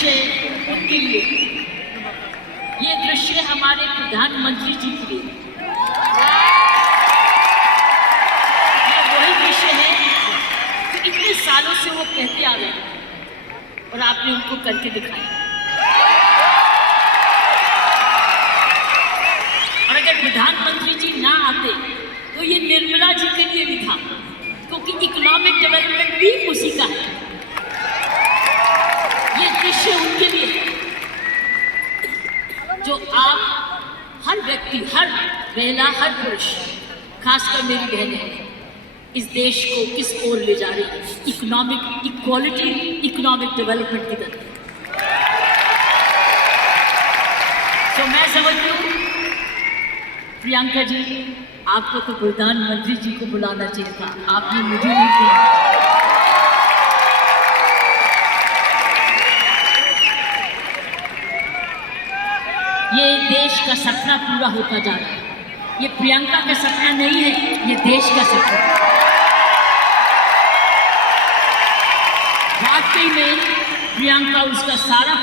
दृश्य उनके लिए, ये दृश्य हमारे प्रधानमंत्री जी के लिए, ये वही दृश्य है जो इतने सालों से वो कहते आ रहे हैं और आपने उनको करके दिखाया। और अगर प्रधानमंत्री जी ना आते तो ये निर्मला जी के लिए भी था, क्योंकि इकोनॉमिक डेवलपमेंट भी उसी का है। ये दृश्य उनके लिए है जो आप हर व्यक्ति, हर महिला, हर पुरुष, खासकर मेरी बहनें, इस देश को किस ओर ले जा रही है, इकोनॉमिक इक्वालिटी, इकोनॉमिक डेवलपमेंट की तरफ। तो मैं समझती हूँ प्रियंका जी, आपको तो प्रधानमंत्री जी को बुलाना चाहिए था, आपने मुझे नहीं किया। ये देश का सपना पूरा होता जा रहा है। ये प्रियंका का सपना नहीं है, ये देश का सपना है। वाकई में प्रियंका, उसका सारा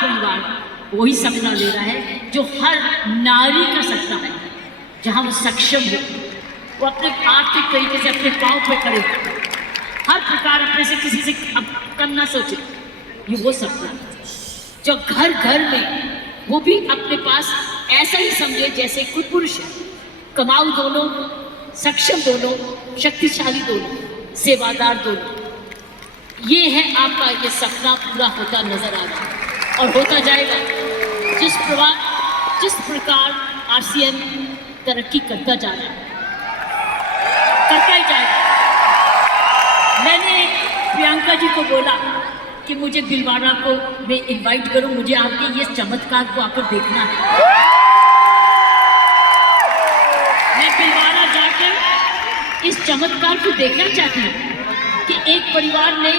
परिवार वही सपना ले रहा है जो हर नारी का सपना है, जहां वो सक्षम हो, वो अपने आर्थिक तरीके से अपने पांव पे खड़े हो, हर प्रकार अपने से किसी से कम ना सोचे। ये वो सपना है जो घर घर में वो भी अपने पास ऐसा ही समझे जैसे कोई पुरुष है, कमाऊ दोनों, सक्षम दोनों, शक्तिशाली दोनों, सेवादार दोनों। ये है आपका ये सपना पूरा होता नजर आ रहा है और होता जाएगा। जिस प्रकार आरसीएम तरक्की करता जा रहा है, करता ही जाएगा। मैंने प्रियंका जी को बोला कि मुझे भिलवाड़ा को मैं इनवाइट करूं, मुझे आपके ये चमत्कार को आकर देखना है। मैं भिलवाड़ा जाकर इस चमत्कार को देखना चाहती हूँ कि एक परिवार ने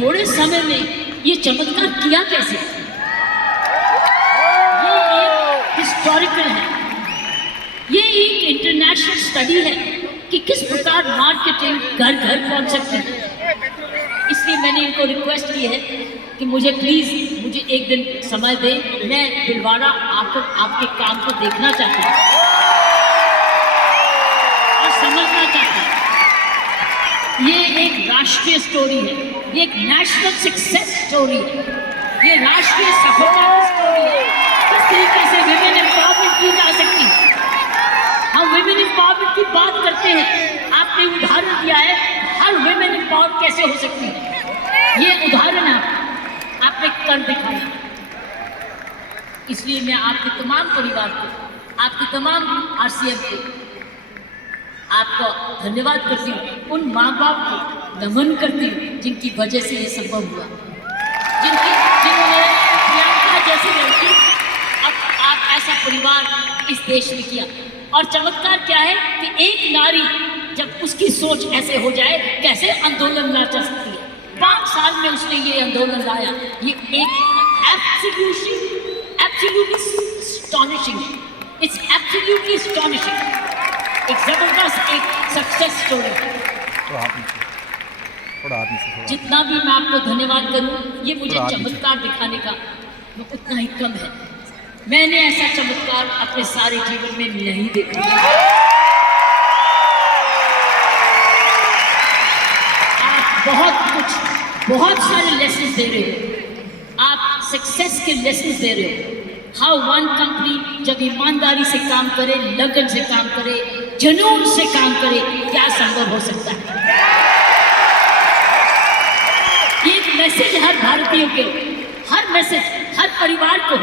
थोड़े समय में ये चमत्कार किया कैसे। ये एक हिस्टोरिकल है, ये एक इंटरनेशनल स्टडी है कि किस प्रकार मार्केटिंग घर घर पहुंच सकती है। इसलिए मैंने इनको रिक्वेस्ट की है कि मुझे मुझे एक दिन समय दें, मैं भिलवाड़ा आकर आपके काम को देखना चाहती हूँ और समझना चाहती हूँ। ये एक राष्ट्रीय स्टोरी है, ये एक नेशनल सक्सेस स्टोरी है, ये राष्ट्रीय सफलता की स्टोरी है। किस तरीके से विमेन एम्पावरमेंट की जा सकती है। हम विमेन एम्पावरमेंट की बात करते हैं, आपने उदाहरण दिया है हर विमेन एम्पावर कैसे हो सकती है। ये उदाहरण आपने कर दिखाया। इसलिए मैं आपके तमाम परिवार को, आपके तमाम आरसीएम को आपको धन्यवाद करती हूँ, उन माँ बाप को नमन करती हूँ जिनकी वजह से ये संभव हुआ, जिन्होंने प्रियंका जैसी लड़की, अब आप ऐसा परिवार इस देश में किया। और चमत्कार क्या है कि एक नारी जब उसकी सोच ऐसे हो जाए, कैसे आंदोलन ला जा सकती है। 5 साल में उसने ये आंदोलन लाया। ये एक absolutely astonishing, it's absolutely astonishing, एक जबरदस्त एक सक्सेस स्टोरी। जितना भी मैं आपको धन्यवाद करूं, ये मुझे चमत्कार दिखाने का वो उतना ही कम है। मैंने ऐसा चमत्कार अपने सारे जीवन में नहीं देखा। आप बहुत सारे लेसन दे रहे हो, आप सक्सेस के लेसन दे रहे हो। हाउ वन कंपनी जब ईमानदारी से काम करे, लगन से काम करे, जुनून से काम करे, क्या संभव हो सकता है। ये एक मैसेज हर भारतीय के, हर मैसेज हर परिवार को,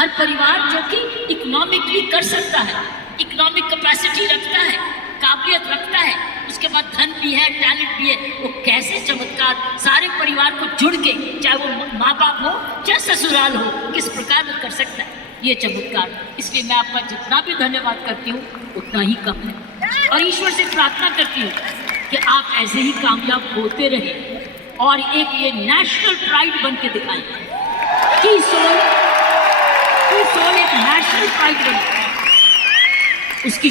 हर परिवार जो कि इकोनॉमिकली कर सकता है, इकोनॉमिक कैपेसिटी रखता है, काबिलियत रखता है, उसके बाद धन भी है, टैलेंट भी है, वो कैसे चमत्कार सारे परिवार को जुड़ के, चाहे वो माँ बाप हो चाहे ससुराल हो, किस प्रकार वो कर सकता है ये चमत्कार। इसलिए मैं आपका जितना भी धन्यवाद करती हूँ उतना ही कम है और ईश्वर से प्रार्थना करती हूँ कि आप ऐसे ही कामयाब होते रहे और एक ये नेशनल प्राइड बन के दिखाएं कि सोल एक नेशनल प्राइड बने। उसकी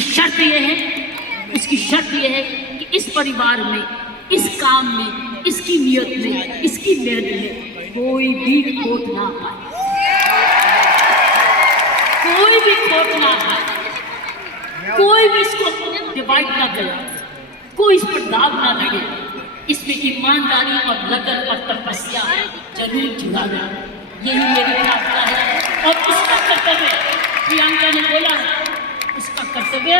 शर्त ये है कि इस परिवार में, इस काम में इसकी नियत में, इसकी मेहनत में कोई भी खोट ना पाए, कोई भी खोट ना पाए, कोई भी इसको डिवाइड ना करे, कोई इस पर दाग ना लगे। इसमें ईमानदारी और लगन और तपस्या जरूर जुड़ा है। यही मेरी प्रार्थना है और उसका कर्तव्य, प्रियंका ने बोला है, उसका कर्तव्य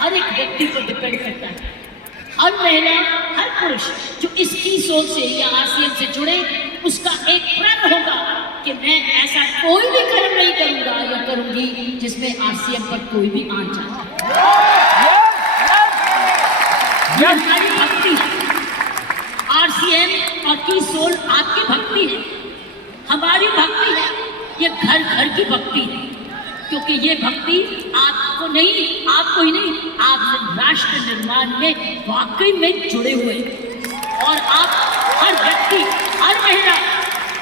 हर एक व्यक्ति को डिपेंड करता है। हर महिला, हर पुरुष जो इसकी सोच से या आरसीएम से जुड़े, उसका एक प्रण होगा कि मैं ऐसा कोई भी कर्म नहीं करूंगा या करूंगी जिसमें आरसीएम पर कोई भी आंच आए। ये हमारी भक्ति है, आरसीएम और की सोल आपकी भक्ति है, हमारी भक्ति है, ये घर घर की भक्ति है। क्योंकि ये भक्ति आपको नहीं, आपको ही नहीं, आप राष्ट्र निर्माण में वाकई में जुड़े हुए हैं। और आप हर व्यक्ति, हर महिला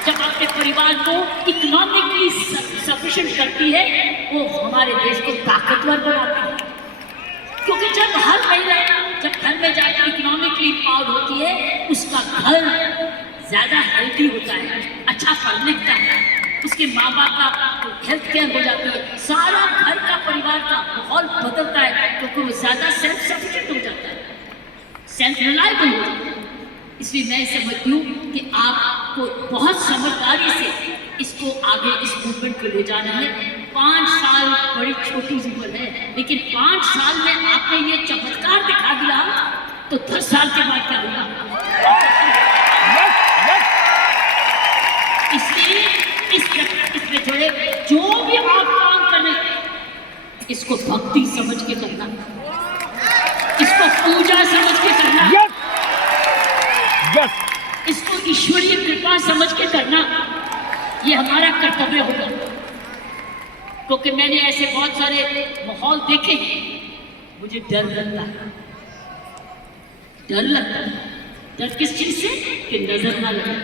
जब अपने परिवार को इकोनॉमिकली सफिशिएंट करती है, वो हमारे देश को ताकतवर बनाती है। क्योंकि जब हर महिला जब घर में जाकर इकोनॉमिकली पावर्ड होती है, उसका घर ज्यादा हेल्थी होता है, अच्छा पढ़ लिखता है, उसके माँ बाप का हेल्थ केयर हो जाती है, सारा घर का परिवार का माहौल बदलता है, क्योंकि वो ज्यादा सेल्फ सफिशिएंट हो जाता है, सेल्फ रिलायबल हो जाता है। इसलिए मैं समझती हूँ कि आपको बहुत समझदारी से इसको आगे, इस मूवमेंट को ले जाना है। 5 साल बड़ी छोटी सी उम्र है, लेकिन 5 साल में आपने ये चमत्कार दिखा दिया, तो 10 साल के बाद क्या होगा? इसलिए इसमें जुड़े जो भी आप काम करें, इसको भक्ति समझ के करना, इसको पूजा समझ के करना, इसको ईश्वरीय कृपा समझ के करना, ये हमारा कर्तव्य होगा। क्योंकि मैंने ऐसे बहुत सारे माहौल देखे हैं, मुझे डर लगता है, डर लगता है। डर किस चीज से? कि नजर ना लगे।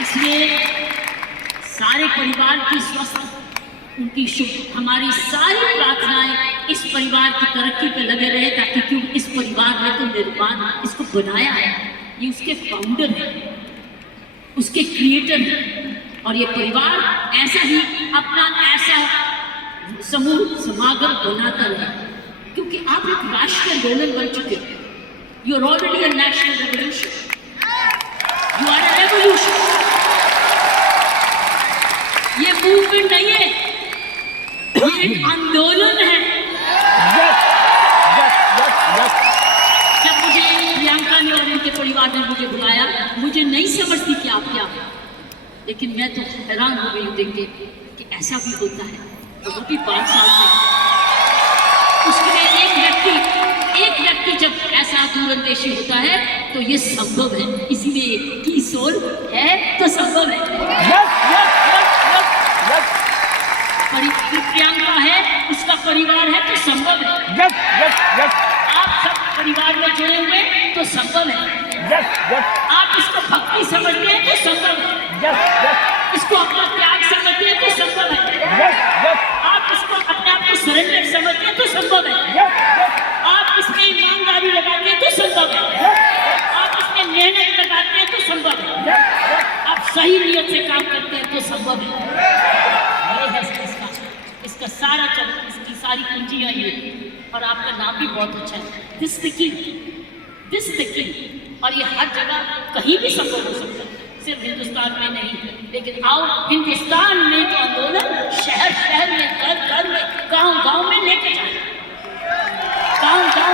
इसलिए सारे परिवार की स्वस्थ, उनकी शुभ, हमारी सारी प्रार्थनाएं इस परिवार की तरक्की पे लगे रहे, ताकि क्यों इस परिवार ने तो निर्माण इसको बनाया है, ये उसके फाउंडर है, उसके क्रिएटर है, और ये परिवार ऐसा ही अपना ऐसा समूह समागम बनाता रहे। क्योंकि आप एक राष्ट्रीय आंदोलन बन चुके हो, you are already a national revolution, you are a revolution. ये मूवमेंट नहीं है, ये एक आंदोलन है। जब मुझे प्रियंका ने और इनके परिवार ने मुझे बुलाया, मुझे नहीं समझती कि आप क्या, लेकिन मैं तो हैरान हो गई देख के कि ऐसा भी होता है, और वो भी 5 साल में। उसके लिए एक व्यक्ति जब ऐसा दूरंदेशी होता है तो ये संभव है, इसीलिए की सोल है तो संभव है। प्रियंका है, उसका परिवार है तो संभव है। आप सब परिवार में जुड़े हुए तो संभव है। आप इसको भक्ति समझते हैं तो संभव है, इसको अपना त्याग समझते हैं तो संभव है, आप इसको अपने आप को सरेंडर समझते हैं तो संभव है, आप इसमें ईमानदारी लगाते हैं तो संभव है, आप इसमें मेहनत लगाते हैं तो संभव है, आप सही नियत से काम करते हैं तो संभव है। ये है इसका सारा चल, इसकी सारी कुंजियां ये, और आपका नाम भी बहुत अच्छा है, दिस द किंग। और ये हर जगह कहीं भी संभव हो सकता है, सिर्फ हिंदुस्तान में नहीं। लेकिन आओ हिंदुस्तान में तो आंदोलन शहर शहर में, घर घर में, गांव गांव में लेके जाए, गांव गांव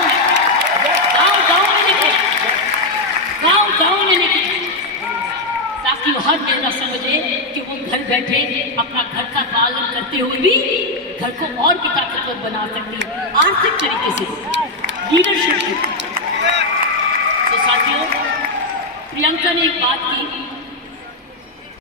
में लेके जाए, ताकि हर महिला समझे कि वो घर बैठे अपना घर का पालन करते हुए भी घर को और भी ताकतवर बना सकती है, आर्थिक तरीके से, लीडरशिप। तो साथियों, प्रियंका ने एक बात की